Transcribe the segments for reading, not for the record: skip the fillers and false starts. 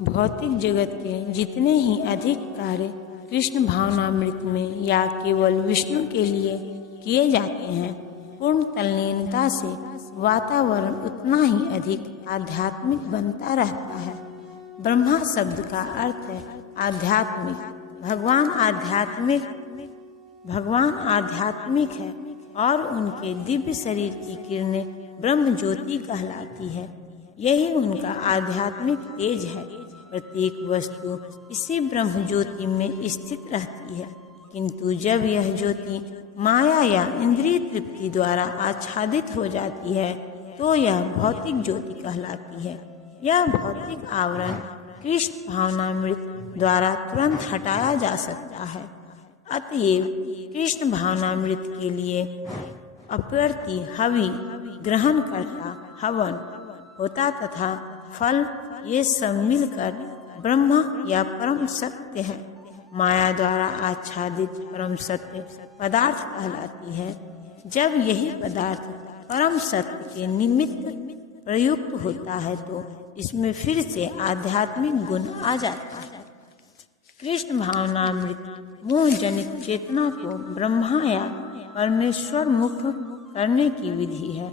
भौतिक जगत के जितने ही अधिक कार्य कृष्ण भावनामृत में या केवल विष्णु के लिए किए जाते हैं, पूर्ण तल्लीनता से वातावरण उतना ही अधिक आध्यात्मिक बनता रहता है। ब्रह्मा शब्द का अर्थ है आध्यात्मिक। भगवान आध्यात्मिक है और उनके दिव्य शरीर की किरणें ब्रह्म ज्योति कहलाती है। यही उनका आध्यात्मिक तेज है। प्रत्येक वस्तु इसी ब्रह्म ज्योति में स्थित रहती है, किंतु जब यह ज्योति माया या इंद्रिय तृप्ति द्वारा आच्छादित हो जाती है तो यह भौतिक ज्योति कहलाती है। यह भौतिक आवरण कृष्ण भावनामृत द्वारा तुरंत हटाया जा सकता है। अतएव कृष्ण भावनामृत के लिए अप्रति हवि ग्रहण करता हवन होता तथा फल ये सब मिलकर ब्रह्म या परम सत्य है। माया द्वारा आच्छादित परम सत्य पदार्थ कहलाती है। जब यही पदार्थ परम सत्य के निमित्त प्रयुक्त होता है तो इसमें फिर से आध्यात्मिक गुण आ जाता है। कृष्ण भावनामृत मोह जनित चेतना को ब्रह्मा या परमेश्वर मुख करने की विधि है।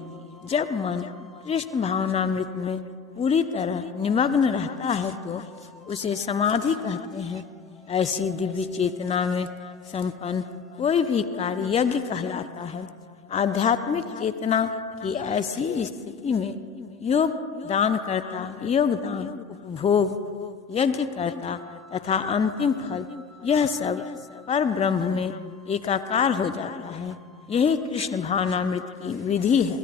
जब मन कृष्ण भावनामृत में पूरी तरह निमग्न रहता है तो उसे समाधि कहते हैं। ऐसी दिव्य चेतना में संपन्न कोई भी कार्य यज्ञ कहलाता है। आध्यात्मिक चेतना की ऐसी स्थिति में योगदान करता, योगदान, उपभोग, यज्ञ करता तथा अंतिम फल यह सब पर ब्रह्म में एकाकार हो जाता है। यही कृष्ण भावनामृत की विधि है।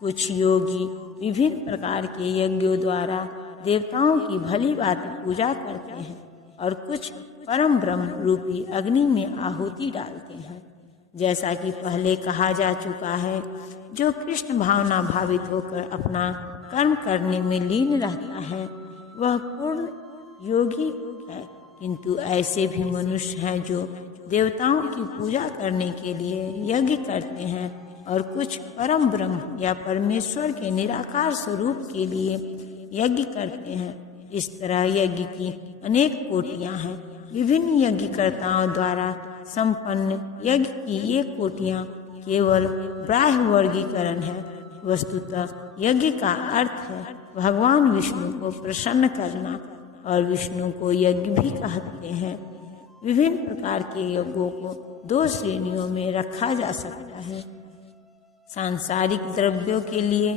कुछ योगी विभिन्न प्रकार के यज्ञों द्वारा देवताओं की भली भांति पूजा करते हैं और कुछ परम ब्रह्म रूपी अग्नि में आहुति डालते हैं। जैसा कि पहले कहा जा चुका है, जो कृष्ण भावना भावित होकर अपना कर्म करने में लीन रहता है वह पूर्ण योगी है। किंतु ऐसे भी मनुष्य हैं जो देवताओं की पूजा करने के लिए यज्ञ करते हैं और कुछ परम ब्रह्म या परमेश्वर के निराकार स्वरूप के लिए यज्ञ करते हैं। इस तरह यज्ञ की अनेक कोटियां हैं। विभिन्न यज्ञकर्ताओं द्वारा संपन्न यज्ञ की ये कोटियां केवल बाह्य वर्गीकरण है। वस्तुतः यज्ञ का अर्थ है भगवान विष्णु को प्रसन्न करना, और विष्णु को यज्ञ भी कहते हैं। विभिन्न प्रकार के यज्ञों को दो श्रेणियों में रखा जा सकता है। सांसारिक द्रव्यों के लिए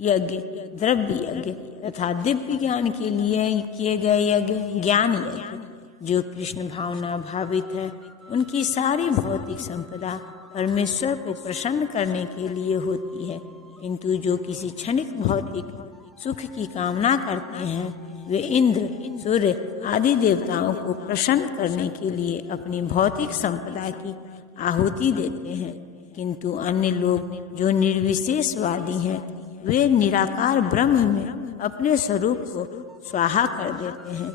यज्ञ द्रव्य यज्ञ तथा दिव्य ज्ञान के लिए किए गए यज्ञ ज्ञान यज्ञ। जो कृष्ण भावना भावित है उनकी सारी भौतिक संपदा परमेश्वर को प्रसन्न करने के लिए होती है, किंतु जो किसी क्षणिक भौतिक सुख की कामना करते हैं वे इंद्र, सूर्य आदि देवताओं को प्रसन्न करने के लिए अपनी भौतिक संपदा की आहुति देते हैं। किंतु अन्य लोग जो निर्विशेषवादी हैं वे निराकार ब्रह्म में अपने स्वरूप को स्वाहा कर देते हैं।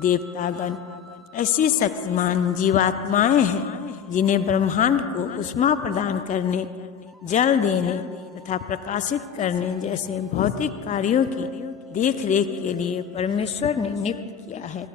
देवतागण ऐसी शक्तिमान जीवात्माएं हैं जिन्हें ब्रह्मांड को उष्मा प्रदान करने, जल देने तथा प्रकाशित करने जैसे भौतिक कार्यों की देख रेख के लिए परमेश्वर ने नियुक्त किया है।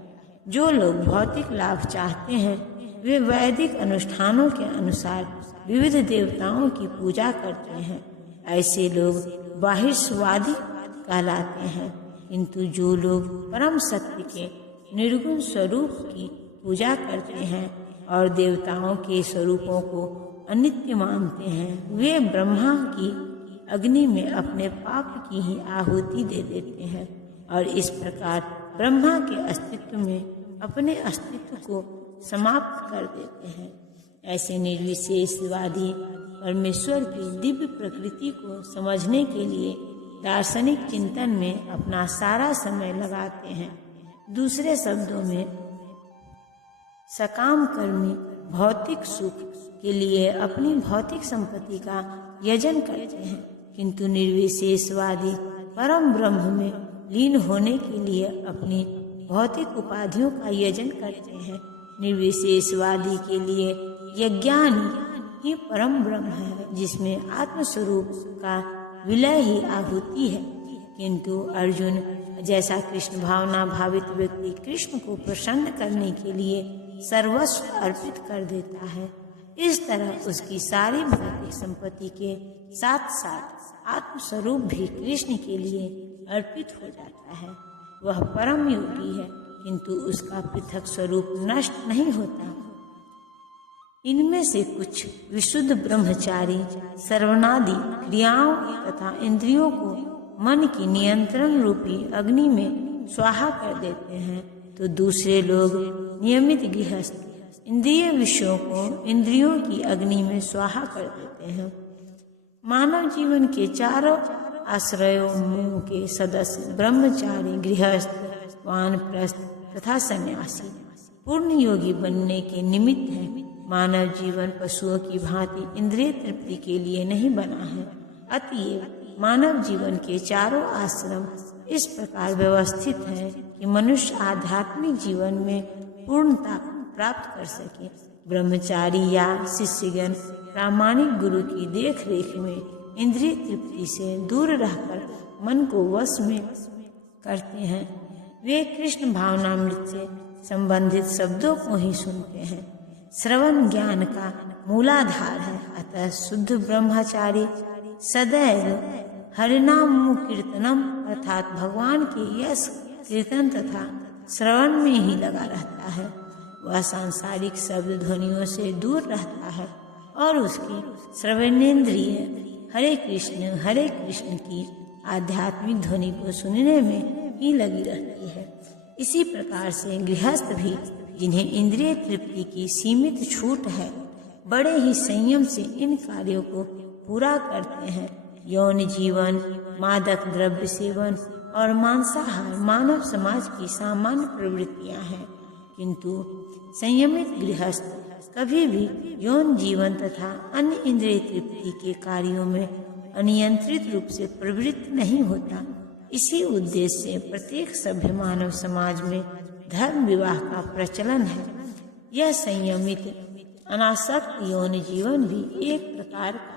जो लोग भौतिक लाभ चाहते हैं वे वैदिक अनुष्ठानों के अनुसार विविध देवताओं की पूजा करते हैं। ऐसे लोग बाहिर्वादी कहलाते हैं। किंतु जो लोग परम सत्य के निर्गुण स्वरूप की पूजा करते हैं और देवताओं के स्वरूपों को अनित्य मानते हैं वे ब्रह्मा की अग्नि में अपने पाप की ही आहुति दे देते हैं और इस प्रकार ब्रह्मा के अस्तित्व में अपने अस्तित्व को समाप्त कर देते हैं। ऐसे निर्विशेषवादी परमेश्वर की दिव्य प्रकृति को समझने के लिए दार्शनिक चिंतन में अपना सारा समय लगाते हैं। दूसरे शब्दों में सकाम कर्मी भौतिक सुख के लिए अपनी भौतिक संपत्ति का यजन करते हैं, किंतु निर्विशेषवादी परम ब्रह्म में लीन होने के लिए अपनी भौतिक उपाधियों का यजन करते हैं। निर्विशेषवादी के लिए यज्ञानी ही परम ब्रह्म है जिसमें आत्मस्वरूप का विलय ही आहुति है। किंतु अर्जुन जैसा कृष्ण भावना भावित व्यक्ति कृष्ण को प्रसन्न करने के लिए सर्वस्व अर्पित कर देता है, इस तरह उसकी सारी भौतिक संपत्ति के साथ साथ आत्मस्वरूप भी कृष्ण के लिए अर्पित हो जाता है। वह परम योगी है, किंतु उसका पृथक स्वरूप नष्ट नहीं होता। इनमें से कुछ विशुद्ध ब्रह्मचारी श्रवणादि क्रियाओं तथा इंद्रियों को मन की नियंत्रण रूपी अग्नि में स्वाहा कर देते हैं, तो दूसरे लोग नियमित गृहस्थ इंद्रिय विषयों को इंद्रियों की अग्नि में स्वाहा कर देते हैं। मानव जीवन के चारों आश्रयों के सदस्य ब्रह्मचारी, गृहस्थ, वानप्रस्थ तथा सन्यासी पूर्ण योगी बनने के निमित्त है। मानव जीवन पशुओं की भांति इंद्रिय तृप्ति के लिए नहीं बना है। अतएव मानव जीवन के चारों आश्रम इस प्रकार व्यवस्थित है कि मनुष्य आध्यात्मिक जीवन में पूर्णता प्राप्त कर सके। ब्रह्मचारी या शिष्यगण प्रामाणिक गुरु की देख रेख में इंद्रिय तृप्ति से दूर रहकर मन को वश में करते हैं। वे कृष्ण भावनामृत से संबंधित शब्दों को ही सुनते हैं। श्रवण ज्ञान का मूलाधार है, अतः शुद्ध ब्रह्मचारी सदैव हरिनाम कीर्तनम अर्थात भगवान के यश कीर्तन तथा श्रवण में ही लगा रहता है। वह सांसारिक शब्द ध्वनियों से दूर रहता है और उसकी श्रवणेन्द्रिय हरे कृष्ण की आध्यात्मिक ध्वनि को सुनने में ही लगी रहती है। इसी प्रकार से गृहस्थ भी, जिन्हें इंद्रिय तृप्ति की सीमित छूट है, बड़े ही संयम से इन कार्यों को पूरा करते हैं। यौन जीवन, मादक द्रव्य सेवन और मांसाहार मानव समाज की सामान्य प्रवृत्तियां हैं, किंतु संयमित गृहस्थ कभी भी यौन जीवन तथा अन्य इंद्रिय तृप्ति के कार्यों में अनियंत्रित रूप से प्रवृत्त नहीं होता। इसी उद्देश्य से प्रत्येक सभ्य मानव समाज में धर्म विवाह का प्रचलन है। यह संयमित अनासक्त यौन जीवन भी एक प्रकार का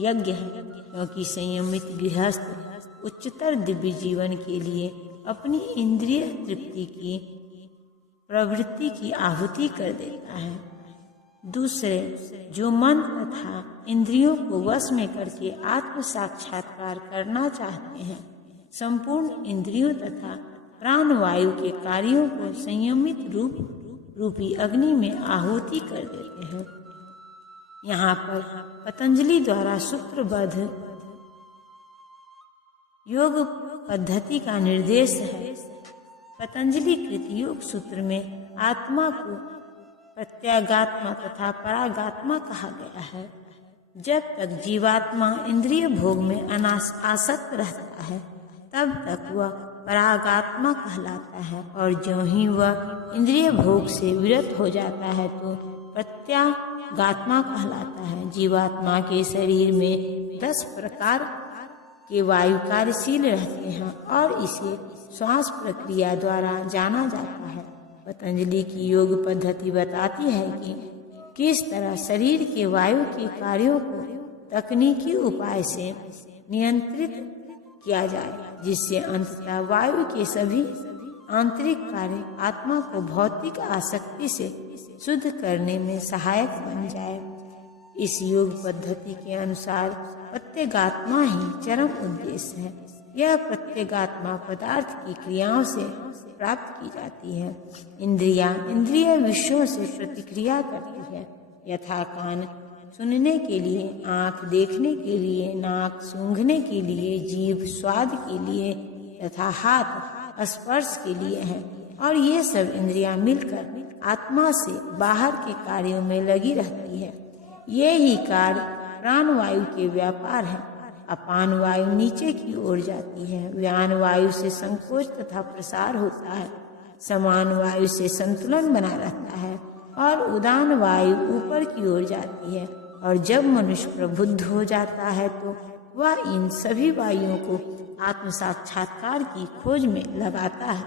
यज्ञ है, क्योंकि संयमित गृहस्थ उच्चतर दिव्य जीवन के लिए अपनी इंद्रिय तृप्ति की प्रवृत्ति की आहुति कर देता है। दूसरे जो मन तथा इंद्रियों को वश में करके आत्म साक्षात्कार करना चाहते हैं, संपूर्ण इंद्रियों तथा प्राणवायु के कार्यों को संयमित रूपी अग्नि में आहुति कर देते हैं। यहाँ पर पतंजलि द्वारा सूत्रबद्ध योग पद्धति का निर्देश है। पतंजलि कृत योग सूत्र में आत्मा को प्रत्यागात्मा तथा परागात्मा कहा गया है। जब तक जीवात्मा इंद्रिय भोग में आसक्त रहता है, तब तक वह परागात्मा कहलाता है, और ज्यों ही वह इंद्रिय भोग से विरत हो जाता है तो प्रत्यागात्मा कहलाता है। जीवात्मा के शरीर में 10 प्रकार के वायु कार्यशील रहते हैं और इसे श्वास प्रक्रिया द्वारा जाना जाता है। पतंजलि की योग पद्धति बताती है कि किस तरह शरीर के वायु के कार्यों को तकनीकी उपाय से नियंत्रित किया जाए, जिससे अंततः वायु के सभी आंतरिक कार्य आत्मा को भौतिक आसक्ति से शुद्ध करने में सहायक बन जाए। इस योग पद्धति के अनुसार प्रत्यगात्मा ही चरम उद्देश्य है। यह प्रत्यगात्मा पदार्थ की क्रियाओं से प्राप्त की जाती है। इंद्रिय विषयों से प्रतिक्रिया करती है, यथा कान सुनने के लिए, आँख देखने के लिए, नाक सूंघने के लिए, जीभ स्वाद के लिए तथा हाथ स्पर्श के लिए है। और ये सब इंद्रियां मिलकर आत्मा से बाहर के कार्यों में लगी रहती है। ये ही कार्य प्राणवायु के व्यापार है। अपान वायु नीचे की ओर जाती है, व्यान वायु से संकोच तथा प्रसार होता है, समान वायु से संतुलन बना रहता है और उदान वायु ऊपर की ओर जाती है। और जब मनुष्य प्रबुद्ध हो जाता है तो वह इन सभी वायुओं को आत्म साक्षात्कार की खोज में लगाता है।